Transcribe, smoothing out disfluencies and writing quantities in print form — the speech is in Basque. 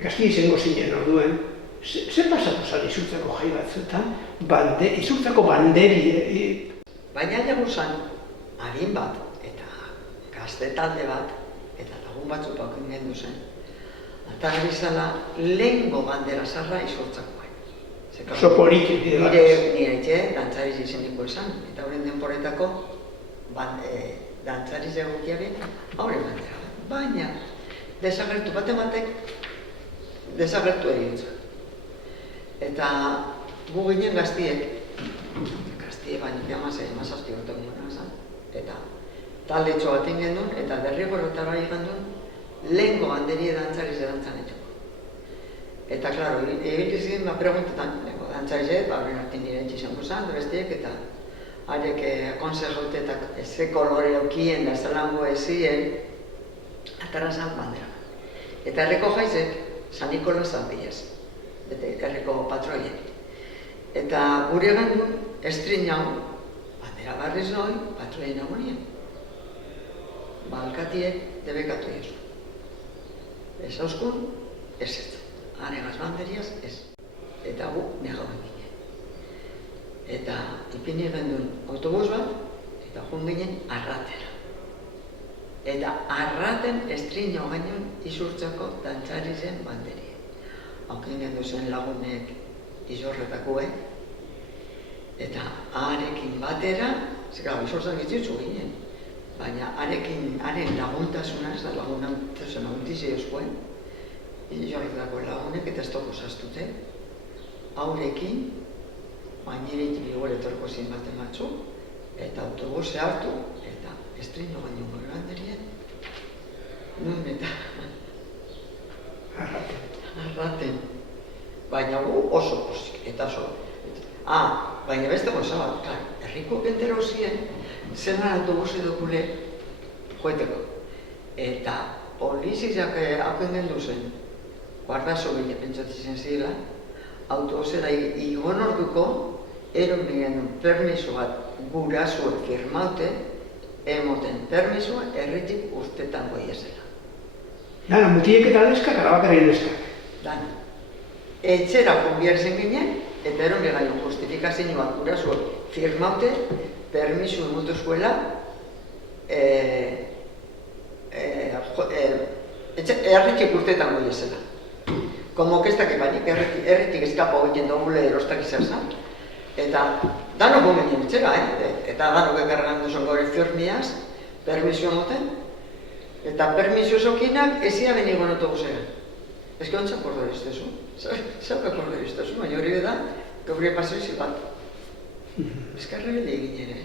Gazti izango zinen orduen, zer pasatu zan izurtzeko jai batzuetan, izurtzeko banderi... Baina jago zan, adin bat, eta gazte talde bat, eta lagun batzuk bakin gendu zen, eta gari zala lehengo bandera zarra izurtzakoa. Oso poliki bide bat. Nire etxe, dantzariz izeniko esan, eta horren denporetako dantzariz egokiaren haure bandera. Baina, desagertu batek, desagertu egin zen. Eta gu ginen gaztiek baina emazazti gote guen esan, eta talde txo bat ingen duen, eta derrigorotara egin duen lehenko banderie dantzariz edantzan etxoko. Eta, klaro, egin zizien, preguntetan, dantzariz, horren hartin nire etxizango zan, bestiek, eta harek akonsejotetak ze kolore okien da zelango ezien, atara zan bandera. Eta herriko jaizek, San Nikola Zanbilez, bete herriko patroien. Eta gure gandun, estrin hau, bandera barriz noi, patroien agonien. Balkatiek debekatu jesu. Ez hauskun, ez ez. Anegaz banderiaz, ez. Eta gu, negauen ginen. Eta ipini gendun autobus bat, eta joan ginen Arratera. Eta Arraten estrin hau gainun izurtzako dantzari zen banderia. Haukin gendu zen lagunek izorretakue, eta harekin batera, zekala, izortzak izutzu ginen, baina harekin, haren laguntasuna, ez da laguntasuna laguntizia euskuen, izorretako lagunek eta ez toko zaztute, haurekin, baineretik bigore etorko zin baten batzu, eta autobuse hartu, eta estrino baino gure banderien, nun eta Arraten. Baina gu oso posik, eta oso. Baina beste goza bat, herriko pentero zien, zenan autobuse dokule joeteko. Eta polizizak hapen gendu zen, guardazo gile pentsatzen zila, autobusera igon orduko, eron bigen permiso bat gurasoek firmaute, emoten permisoa herritik urtetan goiezela. Dana, mutiek eta leskak, arabakaren leskak. Dana. Etxera konbierzen ginen, eta eron gegaio justifikazio bat gurasoek firmaute, permiso emutu eskuela, herritik urtetan goiezela. Como que ez dakik banik, herritik eskapo ginen dugule erostak izazan, eta dano ginen etxera, eta dano gekargan duzon gore firmiaz, permiso emoten, eta permiso esokinak ezia benigo autobusera. Ez que ontzak kordoriztezu, zauka kordoriztezu, baina hori da, gaur pasoizi bat. Ez que arrebele egin ere.